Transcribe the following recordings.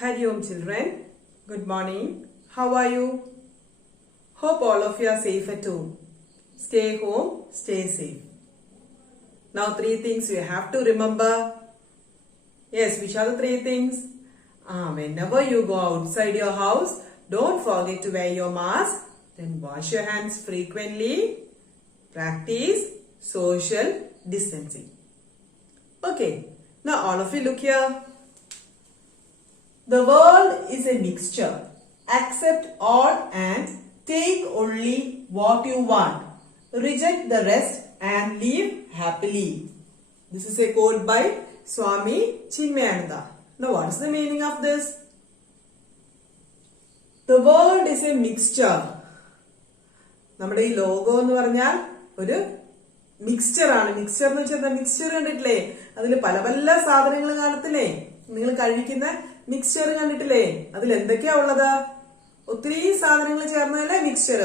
Hari Om children, good morning. How are you? Hope all of you are safe at home. Stay home, stay safe. Now 3 things you have to remember. Yes, which are the 3 things? Whenever you go outside your house, don't forget to wear your mask. Then wash your hands frequently. Practice social distancing. Okay, now all of you look here. The world is a mixture. Accept all and take only what you want. Reject the rest and live happily. This is a quote by Swami Chinmayananda. Now what is the meaning of this? The world is a mixture. നമ്മുടെ ഈ ലോകം എന്ന് പറഞ്ഞാൽ ഒരു mixture ആണ്. Mixture എന്ന് വെച്ചാൽ mixture കണ്ടിട്ടില്ലേ? അതിൽ പല പല സാധനങ്ങൾ കാണത്തില്ലേ? നിങ്ങൾ കഴിക്കുന്ന മിക്സ്ചർ കണ്ടിട്ടില്ലേ? അതിൽ എന്തൊക്കെയാ ഉള്ളത്? ഒത്തിരി സാധനങ്ങൾ ചേർന്നതല്ലേ മിക്സ്ചർ.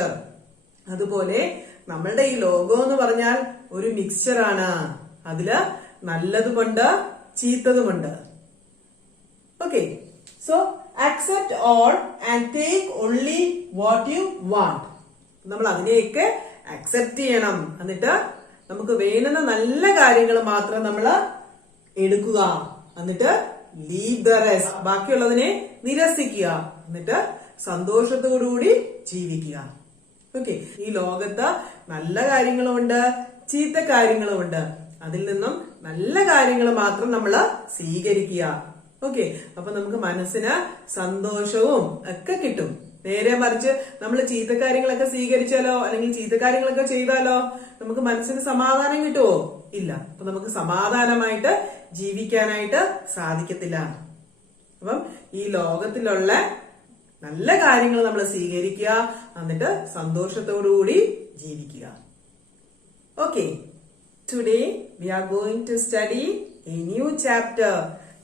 അതുപോലെ നമ്മളുടെ ഈ ലോകം എന്ന് പറഞ്ഞാൽ ഒരു മിക്സ്ചർ ആണ്. അതില് നല്ലതുമുണ്ട്, ചീത്തതുമുണ്ട്. Okay, so accept all and take only what you want. നമ്മൾ അതിനെയൊക്കെ അക്സെപ്റ്റ് ചെയ്യണം. എന്നിട്ട് നമുക്ക് വേണ്ടുന്ന നല്ല കാര്യങ്ങൾ മാത്രം നമ്മൾ എടുക്കുക. എന്നിട്ട് ലീവ് ദ റെസ്റ്റ്, ബാക്കിയുള്ളതിനെ നിരസിക്കുക. എന്നിട്ട് സന്തോഷത്തോടുകൂടി ജീവിക്കുക. ഓക്കെ, ഈ ലോകത്ത് നല്ല കാര്യങ്ങളുമുണ്ട്, ചീത്ത കാര്യങ്ങളുമുണ്ട്. അതിൽ നിന്നും നല്ല കാര്യങ്ങൾ മാത്രം നമ്മൾ സ്വീകരിക്കുക. ഓക്കെ, അപ്പൊ നമുക്ക് മനസ്സിന് സന്തോഷവും ഒക്കെ കിട്ടും. നേരെ മറിച്ച് നമ്മൾ ചീത്ത കാര്യങ്ങളൊക്കെ സ്വീകരിച്ചാലോ അല്ലെങ്കിൽ ചീത്ത കാര്യങ്ങളൊക്കെ ചെയ്താലോ നമുക്ക് മനസ്സിന് സമാധാനം കിട്ടുമോ? ഇല്ല. അപ്പൊ നമുക്ക് സമാധാനമായിട്ട് ജീവിക്കാനായിട്ട് സാധിക്കത്തില്ല. അപ്പം ഈ ലോകത്തിലുള്ള നല്ല കാര്യങ്ങൾ നമ്മൾ സ്വീകരിക്കുക, എന്നിട്ട് സന്തോഷത്തോടുകൂടി ജീവിക്കുക. Okay, today we are going to study a new chapter,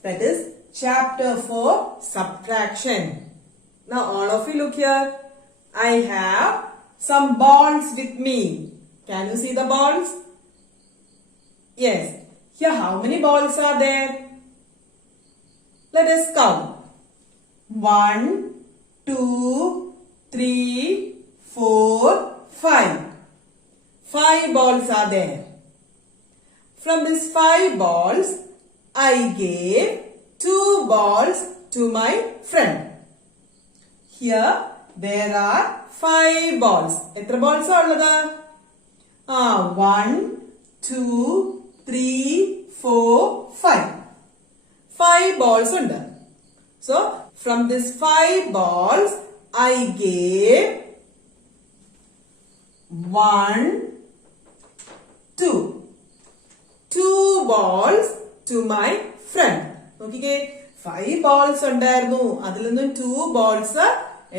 that is chapter 4, subtraction. Now all of you look here. I have some balls with me. Can you see the balls? Yes. Here how many balls are there? Let us count. 1, 2, 3, 4, 5. 5 balls are there. From these 5 balls, I gave 2 balls to my friend. Here there are 5 balls. എത്ര balls ആ ഉള്ളത്? 1, 2, 3, 4, 5. 5 balls ഉണ്ട്. So from this 5 balls I gave 1, 2 balls to my friend. നോക്കിക്കേ, 5 balls ഉണ്ടായിരുന്നു. അതിൽ നിന്നും 2 balls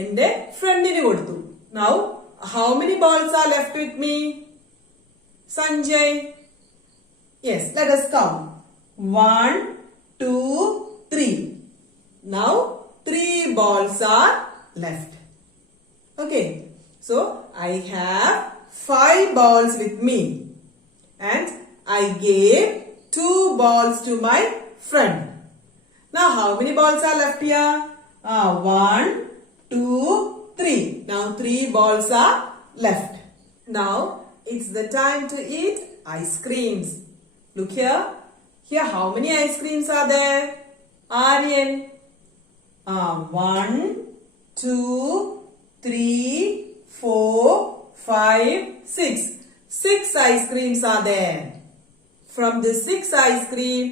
എന്റെ ഫ്രണ്ടിന് കൊടുത്തു. Now how many balls are left with me? Sanjay. Yes, let us count. 1, 2, 3. Now 3 balls are left. Okay, so I have 5 balls with me and I gave 2 balls to my friend. Now how many balls are left here? 1, 2, 3. Now 3 balls are left. Now it's the time to eat ice creams. Look here. Here how many ice creams are there? Aryan. 1, 2, 3, 4, 5, 6. 6 ice creams are there. From the 6 ice cream,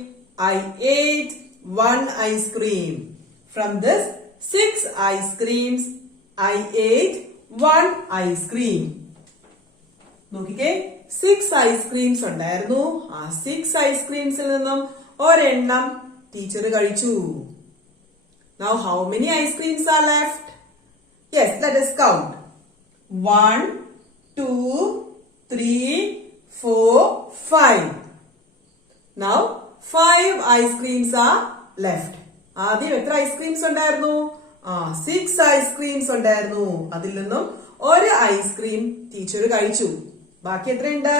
I ate 1 ice cream. From this 6 ice creams, I ate 1 ice cream. നോക്കിക്കേ, 6 ice creams ഉണ്ടായിരുന്നു. ആ 6 ice creamsൽ നിന്നും ഒരെണ്ണം teacher കഴിച്ചു. Now how many ice creams are left? Yes, let us count. 1, 2, 3, 4, 5. Now 5 ice creams are left. ആദ്യം എത്ര ice creams ഉണ്ടായിരുന്നു? 6 ice creams ഉണ്ടായിരുന്നു. അതിൽ നിന്നും ഒരു ice cream ടീച്ചർ കഴിച്ചു. ബാക്കി എത്രയുണ്ട്?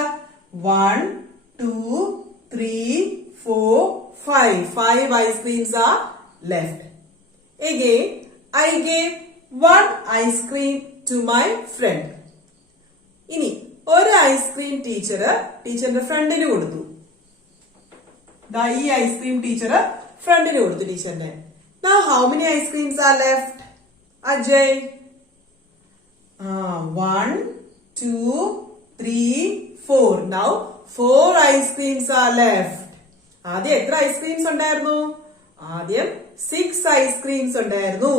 1, 2, 3, 4, 5. 5 ice creams are left. Again, I gave one ice cream to my friend. ഇനി ഒരു ഐസ്ക്രീം ടീച്ചറിന്റെ ഫ്രണ്ടിന് കൊടുത്തു. ഈ ഐസ്ക്രീം ഫ്രണ്ടിന് കൊടുത്തു ടീച്ചറിന്റെ. Now how many ice creams are left? Ajay. 1, 2, 3, 4. Now 4 ice creams are left. ആദ്യം എത്ര ഐസ്ക്രീംസ് ഉണ്ടായിരുന്നു? ആദ്യം 6 ഐസ്ക്രീംസ് ഉണ്ടായിരുന്നു.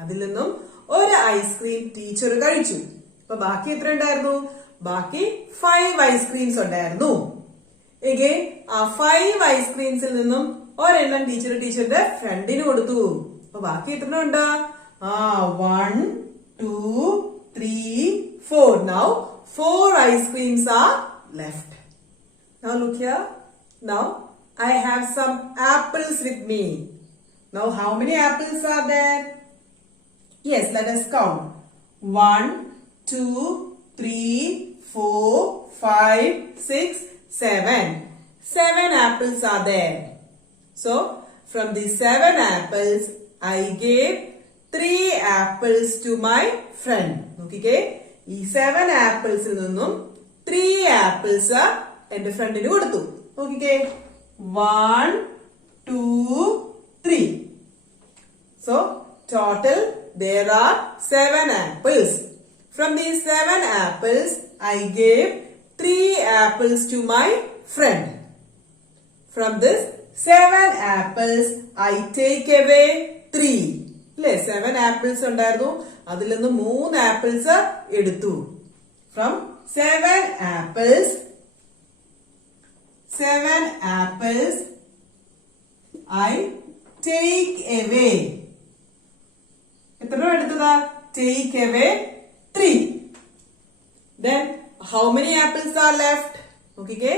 അതിൽ നിന്നും ഒരു ഐസ്ക്രീം ടീച്ചർ കഴിച്ചു. അപ്പൊ ബാക്കി എത്ര ഉണ്ടായിരുന്നു? ബാക്കി 5 ഐസ്ക്രീംസ് ഉണ്ടായിരുന്നു. എഗെയിൻ ആ 5 ഐസ്ക്രീംസിൽ നിന്നും ഒരെണ്ണം ടീച്ചറിന്റെ ഫ്രണ്ടിന് കൊടുത്തു. അപ്പൊ ബാക്കി എത്ര ഉണ്ട്? 1, 2, 3, 4. Now 4 ice creams are left. Now look here. Now I have some apples with me. Now how many apples are there? Yes, let us count. 1, 2, 3, 4, 5, 6, 7. 7 apples are there. So from these 7 apples, I gave 3 apples to my friend. Okay? ഈ 7 ആപ്പിൾസിൽ നിന്നും 3 apples എന്റെ ഫ്രണ്ടിന് കൊടുത്തു. നോക്കിക്കേ, 1, 2, 3. So total there are 7 apples. From these 7 apples, I gave 3 apples to my friend. From this 7 apples, I take away 3. അല്ലേ, 7 apples ഉണ്ടായിരുന്നു, അതിൽ നിന്ന് 3 ആപ്പിൾസ് എടുത്തു. From 7 apples, I take away. എത്ര എടുത്തതാ? Take away 3. Then how many apples are left? നോക്കിക്കേ,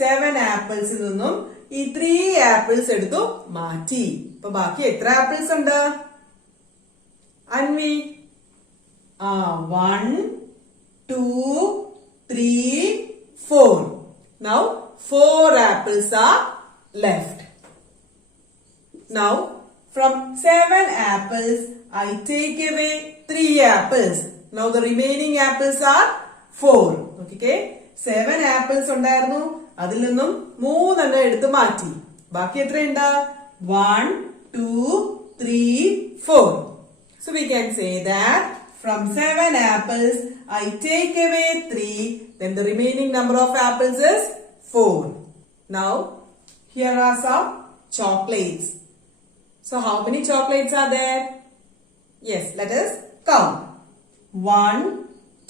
7 ആപ്പിൾസിൽ നിന്നും ഈ 3 ആപ്പിൾസ് എടുത്തു മാറ്റി. അപ്പൊ ബാക്കി എത്ര ആപ്പിൾസ് ഉണ്ട്? Anvi, 1, 2, 3, 4. Now 4 apples are left. Now from 7 apples, I take away 3 apples. Now the remaining apples are 4. Okay? 7 apples ഉണ്ടായിരുന്നു, അതിൽ നിന്നും 3 എണ്ണം എടുത്ത് മാറ്റി. ബാക്കി എത്രയുണ്ട്? 1, 2, 3, 4. So we can say that from 7 apples, I take away 3, then the remaining number of apples is 4. Now, here are some chocolates. So how many chocolates are there? Yes, let us count. 1,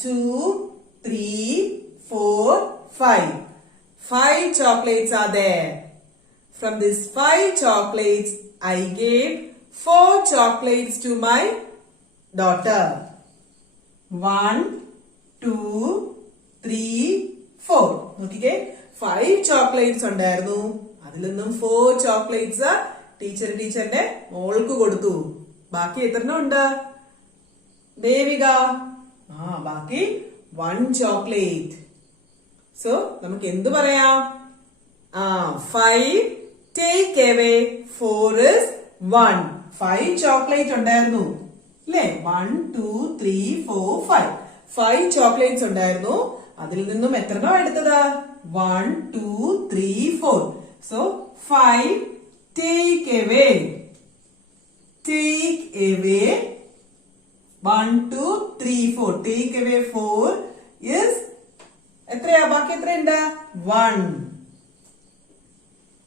2, 3, 4, 5. 5 chocolates are there. From these 5 chocolates, I gave 4 chocolates to my daughter. 1, 2, 3, 4. നോക്കിക്കേ, 5 chocolates ഉണ്ടായിരുന്നു, അതിൽ നിന്നും 4 chocolates ടീച്ചറിന്റെ മോൾക്ക് കൊടുത്തു. ബാക്കി എത്രണ്ണം ഉണ്ട്? ദേവിക, ബാക്കി 1 ചോക്ലേറ്റ്. സോ നമുക്ക് എന്ത് പറയാം? 5 take away 4 is 1. 5 ചോക്ലേറ്റ് ഉണ്ടായിരുന്നു, അല്ലേ? 1, 2, 3, 4, 5. 5 ചോക്ലേറ്റ്സ് ഉണ്ടായിരുന്നു, അതിൽ നിന്നും എത്രണ്ണം എടുത്തത്? 1, 2, 3, 4. So 5 take away 1, 2, 3, 4. Take away 4 is എത്രയാ? ബാക്കി എത്രയുണ്ട്? 1.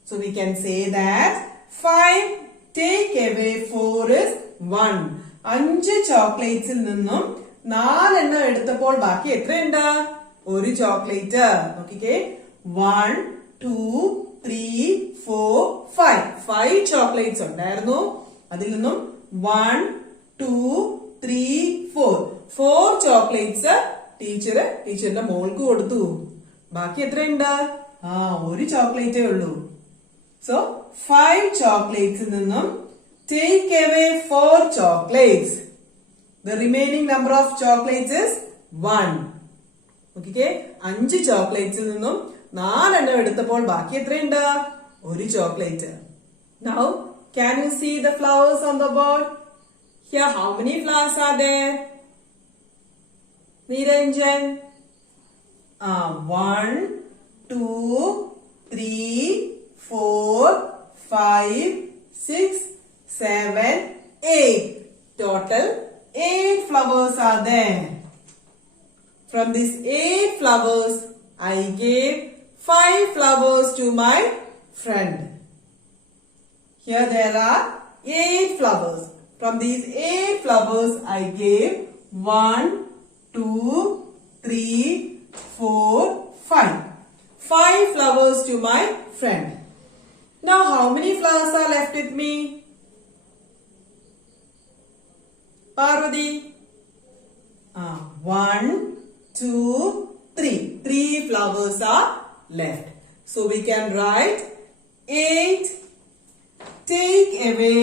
So we can say that 5 take away 4 is 1. 5 ചോക്ലേറ്റ്സിൽ നിന്നും 4 എണ്ണം എടുത്തപ്പോൾ ബാക്കി എത്രയുണ്ട്? 1 ചോക്ലേറ്റ്. നോക്കിക്കേ, 1, 2, 3, 4, 5. 5 ചോക്ലേറ്റ്സ് ഉണ്ടായിരുന്നു, അതിൽ നിന്നും 1, 2, 3, 4. 4 ചോക്ലേറ്റ്സ് ടീച്ചറിന്റെ മോൾക്ക് കൊടുത്തു. ബാക്കി എത്രയുണ്ട്? 1 ചോക്ലേറ്റേ ഉള്ളൂ. സോ 5 ചോക്ലേറ്റ്സിൽ നിന്നും take away 4 chocolates. The remaining number of chocolates is 1. Okay? 5 chocolates നിന്നും 4 എണ്ണം എടുത്തപ്പോൾ ബാക്കി എത്രയുണ്ട്? 1 chocolate. Now Can you see the flowers on the board? Here, how many flowers are there? Niranjan? 1, 2, 3, 4, 5, 6, 7, 8. Total 8 flowers are there. From these 8 flowers, I gave 5 flowers to my friend. Here there are 8 flowers. From these 8 flowers, I gave 1, 2, 3, 4, 5. 5 flowers to my friend. Now how many flowers are left with me? Parvati? 1, 2, 3. 3 flowers are left. So we can write 8. Take away.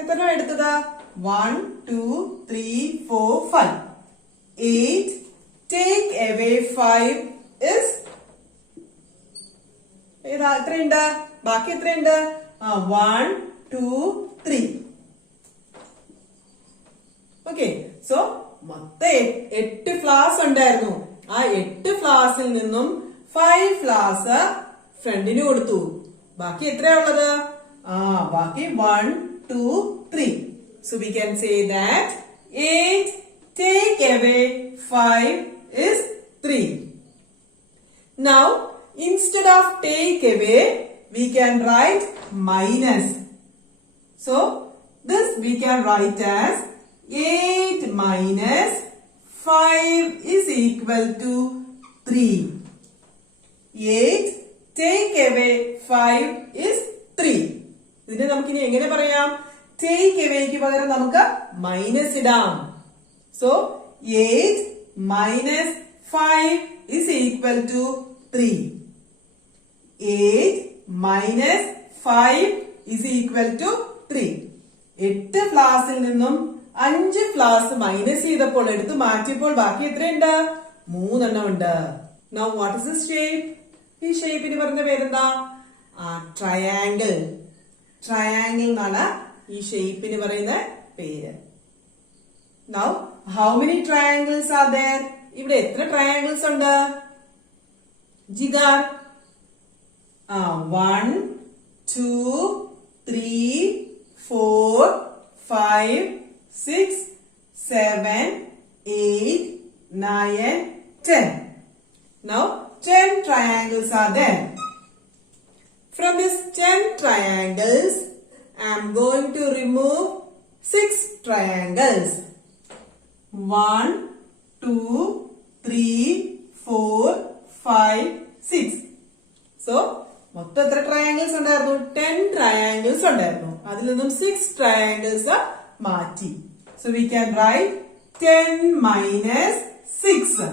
എത്ര എടുത്തതാ? 1, 2, 3, 4, 5. 8. Take away 5 is എത്രയുണ്ട്? ബാക്കി എത്രയുണ്ട്? 1, 2, 3. Okay, so മൊത്തം 8 flowers ഉണ്ടായിരുന്നു. ആ 8 ഫ്ലവേഴ്സിൽ നിന്നും 5 flowers ഫ്രണ്ടിന് കൊടുത്തു. ബാക്കി എത്രയാ ഉള്ളത്? ബാക്കി 1, 2, 3. So we can say that 8 take away 5 is 3. Now instead of take away we can write minus. So this we can write as 8 minus 5 is equal to 3. 8 take away 5 is 3. ഇതിനെ നമുക്കിനി എങ്ങനെ പറയാം? ടേക്ക് എവേക്ക് പകരം നമുക്ക് minus ഇടാം. So 8 minus 5 is equal to 3. 8 minus 5 is equal to 3. 8 ഫ്ലവേഴ്സിൽ നിന്നും 5 flowers minus ചെയ്തപ്പോൾ എടുത്ത് മാറ്റിയപ്പോൾ ബാക്കി എത്രയുണ്ട്? 3 എണ്ണം ഉണ്ട്. Now what is this shape? ഈ ഷേപ്പിന് പറഞ്ഞ പേരെന്താ? ട്രയാങ്കിൾ. ട്രയാങ്കിൾ എന്നാണ് ഈ ഷേപ്പിന് പറയുന്ന പേര്. Now how many triangles are there? ഇവിടെ എത്ര ട്രയാങ്കിൾസ് ഉണ്ട്? Jigar? 1, 2, 3, 4, 5, 6, 7, 8, 9, 10. Now 10 triangles are there. From these 10 triangles, I am going to remove 6 triangles. 1, 2, 3, 4, 5, 6. So, മൊത്തം എത്ര ട്രയാങ്കിൾസ് ഉണ്ടായിരുന്നു? 10 ട്രയാങ്കിൾസ് ഉണ്ടായിരുന്നു. അതിൽ നിന്നും 6 ട്രയാങ്കിൾസ് മാറ്റി. So we can write 10 minus 6.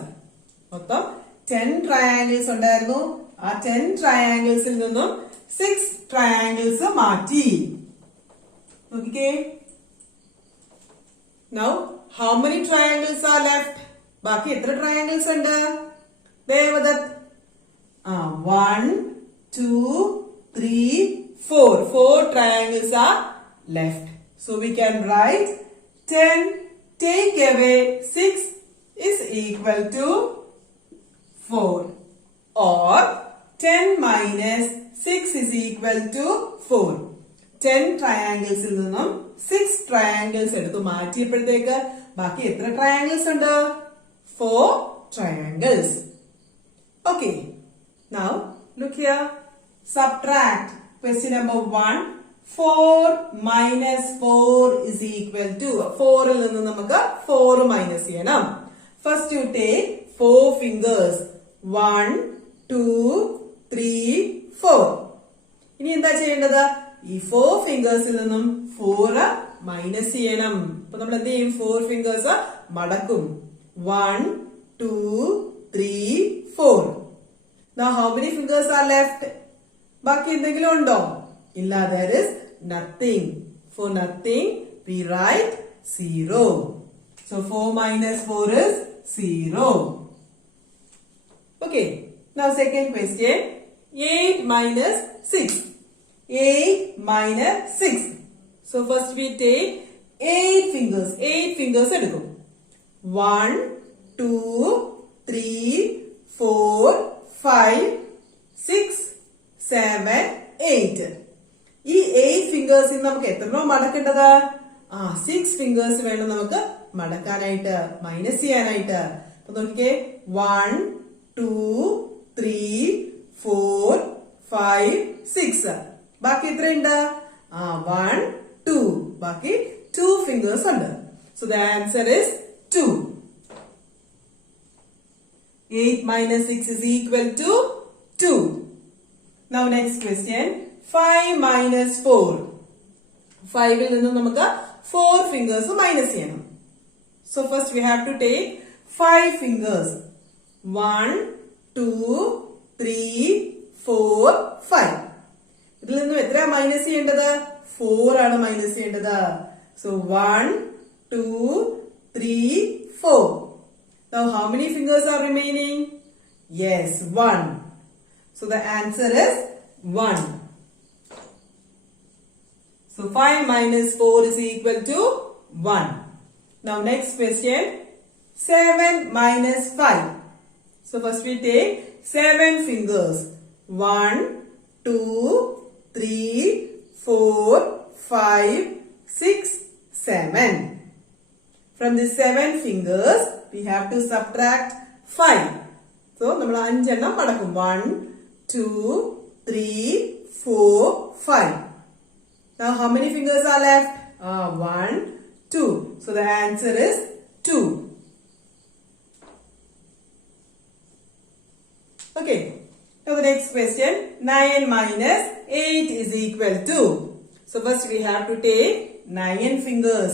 മൊത്തം 10 ട്രയാങ്കിൾസ് ഉണ്ടായിരുന്നു. ആ 10 ട്രയാങ്കിൾസിൽ നിന്നും 6 ട്രയാങ്കിൾസ് മാറ്റി. നോക്കിക്കേ. Now how many triangles are left? ബാക്കി എത്ര ട്രയാങ്കിൾസ് ഉണ്ട്? Devadath? 1, 2, 3, 4. 4 triangles are left. So we can write 10 take away 6 is equal to 4. Or 10 minus 6 is equal to 4. 10 triangles il ninnum 6 triangles eduthu maatiyappadthekku baaki etra triangles undu? 4 triangles. Okay. Now look here. Subtract. Question number 1. 4 minus 4 is equal to 4 il ninnu namukku 4 minus cheyanam. First you take 4 fingers. 1, 2, 3, 4. ഇനി എന്താ ചെയ്യേണ്ടത്? ഈ 4 ഫിംഗേഴ്സിൽ നിന്നും 4 minus ചെയ്യണം. അപ്പൊ നമ്മൾ എന്ത് ചെയ്യും? 4 fingers മടക്കും. 1, 2, 3, 4. Now how many fingers are left? ബാക്കി എന്തെങ്കിലും ഉണ്ടോ? ഇല്ല. There is nothing. For nothing we write 0. So 4 minus 4 is 0. Okay. Now second question. 8 minus 6. 8 minus 6. So first we take 8 fingers. 8 fingers എടുക്കും. 1, 2, 3, 4, 5, 6, 7, 8. ഈ 8 ഫിംഗേഴ്സിൽ നമുക്ക് എത്രണ്ണോ മടക്കേണ്ടത്? 6 ഫിംഗേഴ്സ് വേണം നമുക്ക് മടക്കാനായിട്ട്, മൈനസ് ചെയ്യാനായിട്ട്. അപ്പൊ നോക്കിക്കേ, 1, 2, 3, 4, 5, 6. ബാക്കി എത്രയുണ്ട്? 1, 2. ബാക്കി 2 ഫിംഗേഴ്സ് ഉണ്ട്. So the answer is 2. 8 minus 6 is equal to 2. Now next question. 5 minus 4. 5 ൽ നിന്ന് നമുക്ക് 4 fingers minus ചെയ്യണം. So first we have to take 5 fingers. 1, 2, 3, 4, 5. ഇതിൽ നിന്നും എത്ര മൈനസ് ചെയ്യേണ്ടത്? 4 ആണ് മൈനസ് ചെയ്യേണ്ടത്. So 1, 2, 3, 4. Now how many fingers are remaining? Yes, 1. So the answer is 1. So 5 minus 4 is equal to 1. Now next question. 7 minus 5. So first we take 7 fingers. 1, 2, 3, 4, 5, 6, 7. From the 7 fingers, we have to subtract 5. So, നമ്മൾ 5 എണ്ണം മടക്കും. 1, 2, 3, 4, 5. Now, how many fingers are left? 1, 2. So, the answer is 2. Okay. Now, the next question. 9 minus 8 is equal to. So, first we have to take 9 fingers.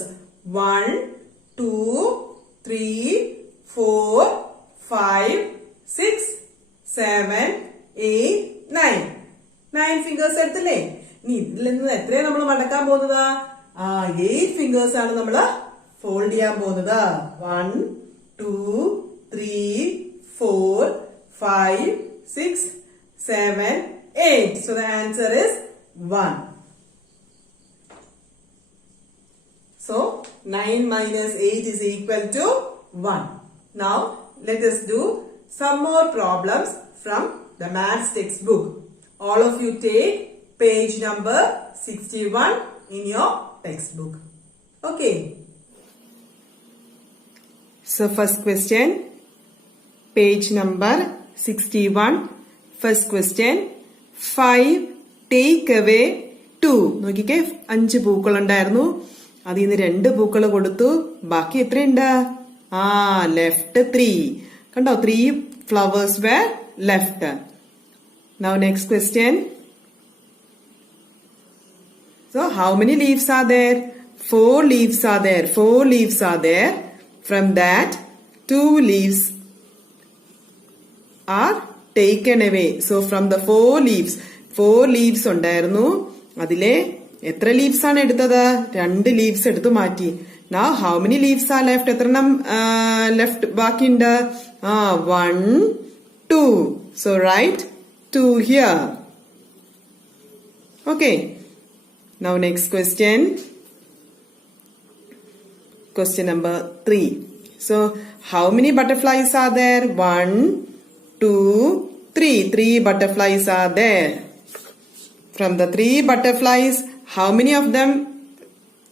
1, 2, 3, 4, 5, 6, 7, 8, 9. 9 fingers എടുത്തില്ലേ? ഇനി ഇതിൽ നിന്ന് എത്രയാണ് നമ്മൾ മടക്കാൻ പോകുന്നത്? 8 fingers ആണ് നമ്മൾ ഫോൾഡ് ചെയ്യാൻ പോകുന്നത്. 1, 2, 3, 4, 5, 6, 7, 8. So the answer is 1. So 9 minus 8 is equal to 1. Now let us do some more problems from the maths textbook. All of you take page number 61 in your textbook. Okay. So first question, page number 61. First question, 5 take away 2. നോക്കിക്കേ, 5 പൂക്കൾ ഉണ്ടായിരുന്നു. അതിൽ നിന്ന് 2 പൂക്കൾ കൊടുത്തു. ബാക്കി എത്രയുണ്ട്? Left 3. കണ്ടോ, 3 flowers were left. Now next question. So how many leaves are there? 4 leaves are there. 4 leaves are there. From that, 2 leaves are taken away. So from the 4 leaves ഉണ്ടായിരുന്നു. അതിലെ എത്ര ലീവ്സ് ആണ് എടുത്തത്? 2 ലീവ്സ് എടുത്തു മാറ്റി. Now how many leaves are left? എത്രണ്ണം left ബാക്കിയുണ്ട്? 1, 2. So write 2 here. Okay. Now next question. Question number 3. So how many butterflies are there? 1, 2, 3. 3 butterflies are there. From the 3 butterflies, how many of them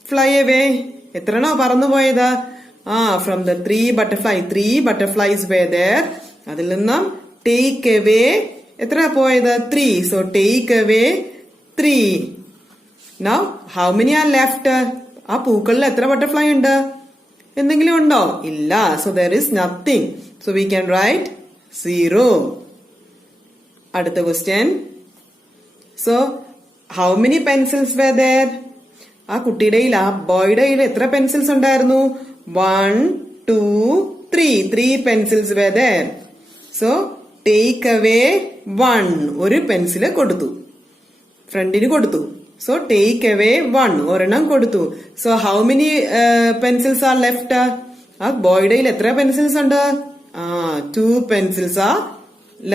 fly away? എത്രയാണോ പറന്നു പോയത്? From the 3 butterflies were there. അതിൽ നിന്നും take away എത്ര പോയത്? 3. So take away 3. Now how many are left? ആ പൂക്കളിൽ എത്ര butterfly ഉണ്ട്? എന്തെങ്കിലും ഉണ്ടോ? ഇല്ല. So there is nothing. So we can write 0. അടുത്ത question. So how many pencils were there? ആ കുട്ടിയുടെ കയ്യിൽ, ആ ബോയുടെ കയ്യിൽ എത്ര പെൻസിൽസ് ഉണ്ടായിരുന്നു? 1, 2, 3. 3 pencils were there. So take away 1. ഒരു പെൻസിൽ കൊടുത്തു, ഫ്രണ്ടിന് കൊടുത്തു. So take away 1. ഒരെണ്ണം കൊടുത്തു. So how many pencils are left? ആ ബോയുടെ കയ്യിൽ എത്ര പെൻസിൽസ് ഉണ്ട്? 2 pencils are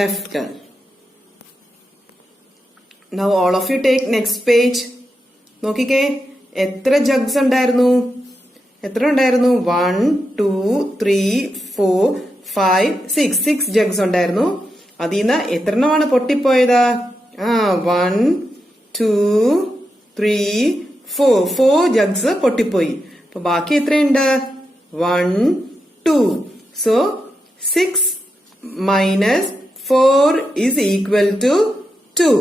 left. Now all of you take next page. നോക്കിക്കേ എത്ര ജഗ്സ് ഉണ്ടായിരുന്നു? എത്ര ഉണ്ടായിരുന്നു? 1 2 3 4 5 6 6 ജഗ്സ് ഉണ്ടായിരുന്നു. അതിന്ന് എത്രണ്ണമാണ് പൊട്ടിപ്പോയത്? 1 2 3 4 4 ജഗ്സ് പൊട്ടിപ്പോയി. അപ്പൊ ബാക്കി എത്രയുണ്ട്? 1 2. So 6 minus 4 is equal to 2.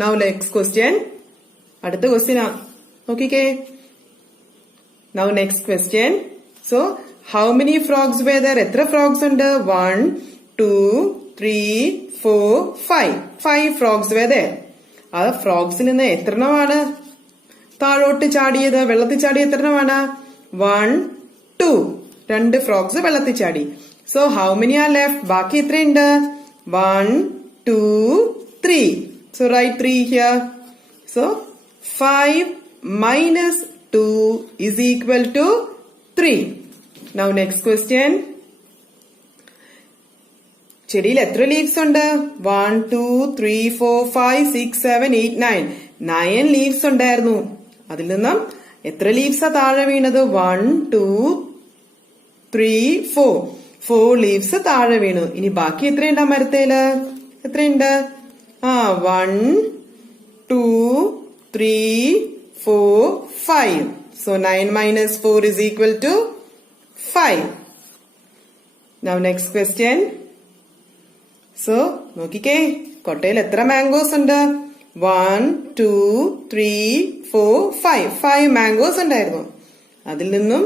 Now next question. അടുത്ത ക്വസ്റ്റ്യൻ നോക്കിക്കേ. Now next question. So how many frogs were there? എത്ര frogs ഉണ്ട്? 1 2 3 4 5. 5 frogs were there. ആ ഫ്രോഗ്സിൽ നിന്ന് എത്രണ്ണമാണ് താഴോട്ട് ചാടിയത്? വെള്ളത്തിൽ ചാടിയ എത്രണ്ണമാണ്? 1 2. 2 ഫ്രോഗ്സ് വെള്ളത്തിൽ ചാടി. So how many are left? ബാക്കി എത്രയുണ്ട്? 1 2 3. So write 3 here. So 5 minus 2 is equal to 3. Now next question. ചെടിയിൽ എത്ര ലീവ്സ് ഉണ്ട്? 1 2 3 4 5 6 7 8 9. 9 ലീവ്സ് ഉണ്ടായിരുന്നു. അതിൽ നിന്നും എത്ര ലീവ്സാ താഴെ വീണത്? 1 2 3 4. 4 ലീവ്സ് താഴെ വീണു. ഇനി ബാക്കി എത്രയുണ്ട് ആ മരത്തേല്? എത്രയുണ്ട്? 1 2 3 4 5. So 9 minus 4 is equal to 5. Now next question. So നോക്കിക്കേ കൊട്ടയിൽ എത്ര മാംഗോസ് ഉണ്ട്? 1 2 3 4 5. 5 മാംഗോസ് ഉണ്ടായിരുന്നു. അതിൽ നിന്നും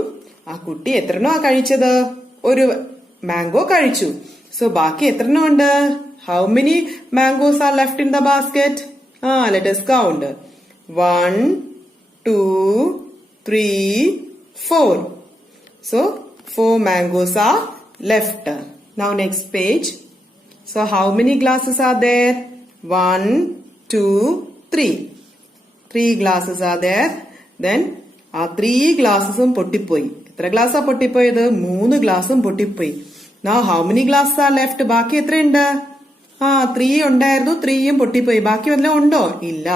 ആ കുട്ടി എത്രണ്ണോ കഴിച്ചത്? ഒരു മാംഗോ കഴിച്ചു. സോ ബാക്കി എത്രണ്ണം ഉണ്ട്? How many mangoes are left in the basket? Let us count. 1 2 3 4. So 4 mangoes are left. Now next page. So how many glasses are there? 1 2 3. 3 glasses are there. Then ആ 3 ഗ്ലാസസും പൊട്ടിപ്പോയി. എത്ര ഗ്ലാസ്സാ പൊട്ടിപ്പോയത്? 3 ഗ്ലാസും പൊട്ടിപ്പോയി. Now how many glasses are left? ബാക്കി എത്രയുണ്ട്? 3 ഉണ്ടായിരുന്നു. 3യും പൊട്ടിപ്പോയി. ബാക്കി വല്ലതും ഉണ്ടോ? ഇല്ല.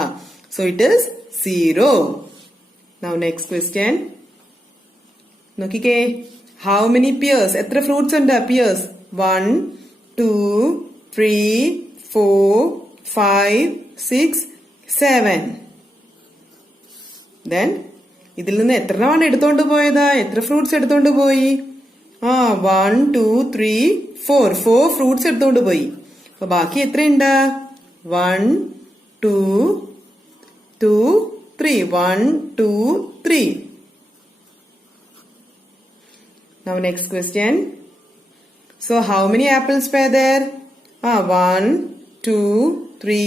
So it is 0. Now next question. നോക്കിക്കേ how many pears? എത്ര ഫ്രൂട്ട്സ് ഉണ്ട്? pears 1 2 3 4 5 6 7. Then ഇതിൽ നിന്ന് എത്രണ്ണമാണ് എടുത്തോണ്ട് പോയത്? എത്ര ഫ്രൂട്ട്സ് എടുത്തോണ്ട് പോയി? 1 2 3 4. 4 ഫ്രൂട്ട്സ് എടുത്തോണ്ട് പോയി. അപ്പൊ ബാക്കി എത്രയുണ്ട്? 1 2 2 3. 1 2 3. Now next question. So how many apples were there? 1 2 3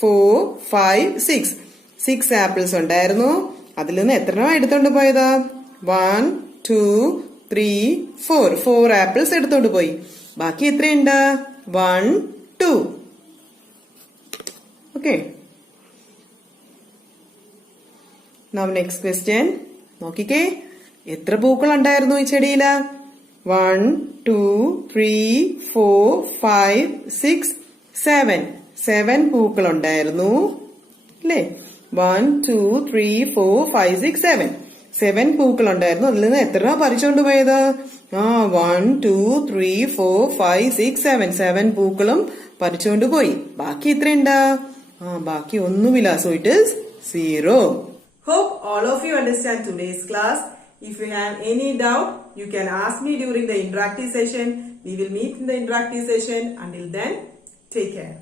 4 5 6. 6 apples ഉണ്ടായിരുന്നു. അതിൽ നിന്ന് എത്രണ്ണോ എടുത്തോണ്ട് പോയത്? 1 2 3 4. 4 apples എടുത്തോണ്ട് പോയി. ബാക്കി എത്രയുണ്ട്? 1 2. Okay. Now next question. നോക്കിക്കേ എത്ര പൂക്കൾ ഉണ്ടായിരുന്നു ഈ ചെടിയില്? 1 2 3 4 5 6 7. 7 പൂക്കൾ ഉണ്ടായിരുന്നു അല്ലേ? 1 2 3 4 5 6 7. 7 പൂക്കൾ ഉണ്ടായിരുന്നു. അതിൽ നിന്ന് എത്ര പറിച്ചോണ്ട് പോയത്? 1 2 3 4 5 6 7. 7 പൂക്കളും പറിച്ചോണ്ട് പോയി. ബാക്കി എത്രയുണ്ട്? ബാക്കി ഒന്നുമില്ല. So it is 0. Hope all of you understand today's class. If you have any doubt, you can ask me during the interactive session. We will meet in the interactive session. Until then, take care.